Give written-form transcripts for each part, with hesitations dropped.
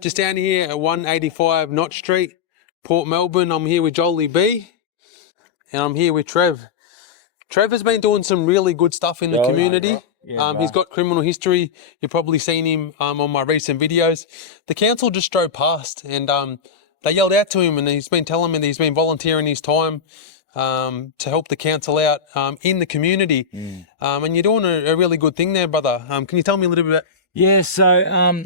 Just down here at 185 Nott Street, Port Melbourne. I'm here with Joely B, and I'm here with Trev. Trev has been doing some really good stuff in the community. He's got criminal history. You've probably seen him on my recent videos. The council just drove past and they yelled out to him, and he's been telling me that he's been volunteering his time to help the council out in the community. And you're doing a really good thing there, brother. Can you tell me a little bit about... Yeah, so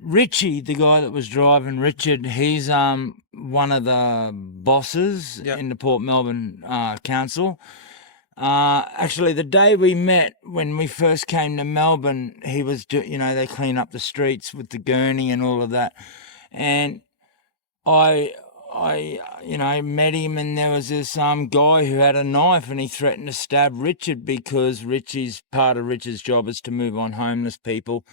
Richie, the guy that was driving, Richard, he's one of the bosses in the Port Melbourne Council. Actually, the day we met, when we first came to Melbourne, he was, they clean up the streets with the gurney and all of that. And I met him, and there was this guy who had a knife, and he threatened to stab Richard because part of Richard's job is to move on homeless people.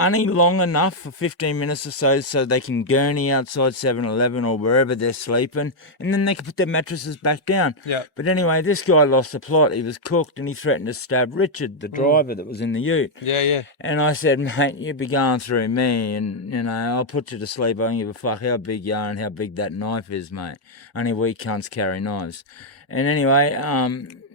Only long enough for 15 minutes or so they can gurney outside 7-Eleven or wherever they're sleeping, and then they can put their mattresses back down. But anyway, this guy lost the plot. He was cooked, and he threatened to stab Richard, the driver that was in the ute. And I said, mate, you be going through me, and I'll put you to sleep. I don't give a fuck how big you are and how big that knife is, mate. Only weak cunts carry knives. And anyway,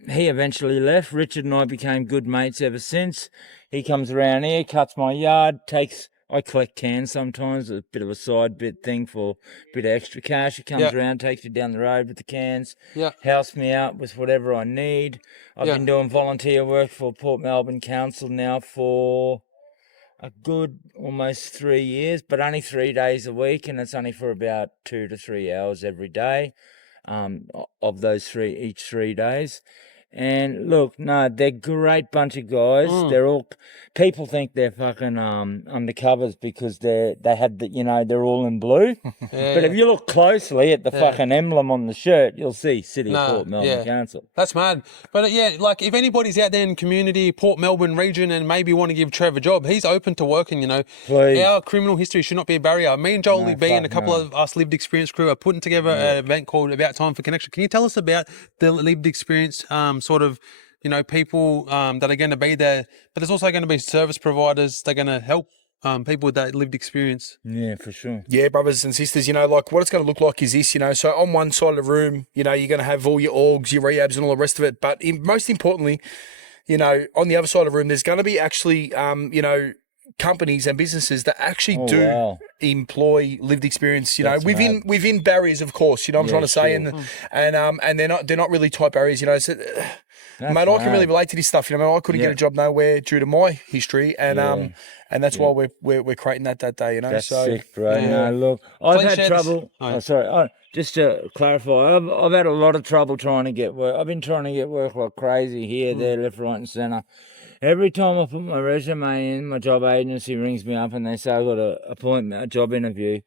he eventually left. Richard and I became good mates ever since. He comes around here, cuts my yard, I collect cans sometimes, a bit of a side bit thing for a bit of extra cash. He comes around, takes me down the road with the cans, helps me out with whatever I need. I've been doing volunteer work for Port Melbourne Council now for a good almost 3 years, but only 3 days a week, and it's only for about 2 to 3 hours every day of those each 3 days. And look, no, they're a great bunch of guys. They're all, people think they're fucking undercovers because they're all in blue. But if you look closely at the fucking emblem on the shirt, you'll see City of Port Melbourne Council. That's mad. But like if anybody's out there in the community, Port Melbourne region, and maybe want to give Trev a job, he's open to working, Please. Our criminal history should not be a barrier. Me and Joely B and a couple of us lived experience crew are putting together an event called About Time for Connection. Can you tell us about the lived experience sort of, people that are going to be there, but there's also going to be service providers. They're going to help people with that lived experience. Yeah, for sure. Yeah, brothers and sisters, like what it's going to look like is this, so on one side of the room, you're going to have all your orgs, your rehabs and all the rest of it. But most importantly, on the other side of the room, there's going to be actually, companies and businesses that actually employ lived experience, within barriers, of course, I'm trying to say, and they're not really tight barriers, so, mate, I can really relate to this stuff. I couldn't get a job nowhere due to my history, and that's why we're creating that day. That's so sick, bro. No, look, I've had trouble. Just to clarify, I've had a lot of trouble trying to get work. I've been trying to get work like crazy here, there, left, right, and centre. Every time I put my resume in, my job agency rings me up and they say I've got an appointment, a job interview.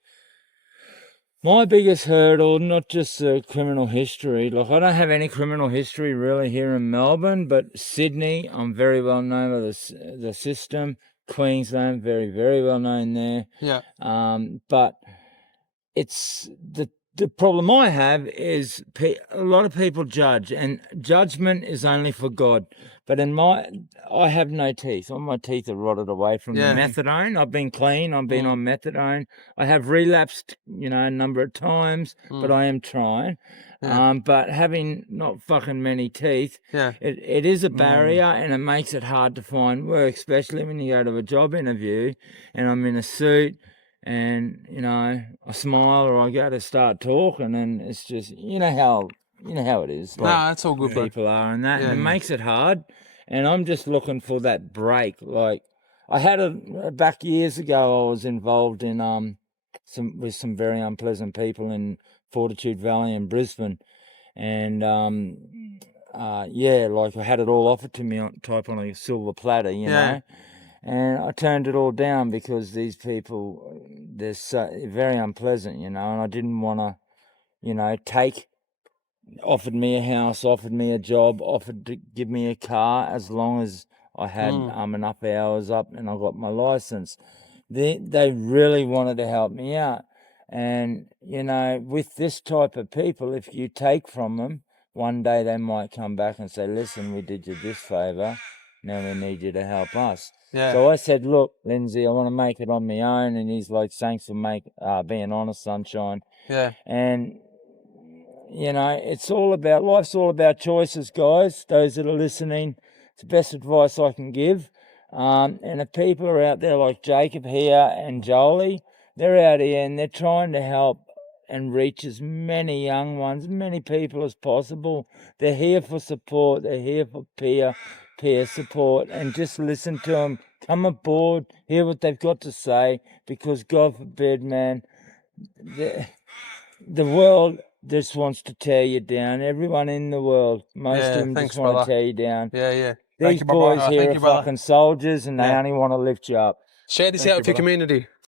My biggest hurdle, not just the criminal history, like I don't have any criminal history really here in Melbourne, but Sydney, I'm very well known by the system. Queensland, very, very well known there. But it's the problem I have is a lot of people judge, and judgment is only for God. But I have no teeth. All my teeth are rotted away from the methadone. I've been clean. I've been on methadone. I have relapsed, a number of times, but I am trying. But having not fucking many teeth, it is a barrier, and it makes it hard to find work, especially when you go to a job interview and I'm in a suit. And, I smile or I go to start talking, and it's just, how it is. Like, that's all good, people are and that. And it makes it hard. And I'm just looking for that break. Like, I had back years ago, I was involved in with some very unpleasant people in Fortitude Valley in Brisbane. And, like I had it all offered to me on a silver platter, you know. And I turned it all down because these people, they're very unpleasant, and I didn't want to, offered me a house, offered me a job, offered to give me a car as long as I had enough hours up and I got my license. They really wanted to help me out. And, with this type of people, if you take from them, one day they might come back and say, listen, we did you this favour. now we need you to help us. Yeah. So I said, look, Lindsay, I want to make it on my own. And he's like, thanks for being honest, sunshine. Yeah. And, you know, life's all about choices, guys. Those that are listening, it's the best advice I can give. And if people are out there like Jacob here and Joely, they're out here and they're trying to help and reach as many young ones, many people as possible. They're here for support. They're here for peer support, and just listen to them. Come aboard, hear what they've got to say, because God forbid, man, the world just wants to tear you down. Everyone in the world, most of them thanks, just want brother. to tear you down. Yeah, yeah. These boys here Thank are you, brother. fucking soldiers, and they Yeah. only want to lift you up. Share this out with your community.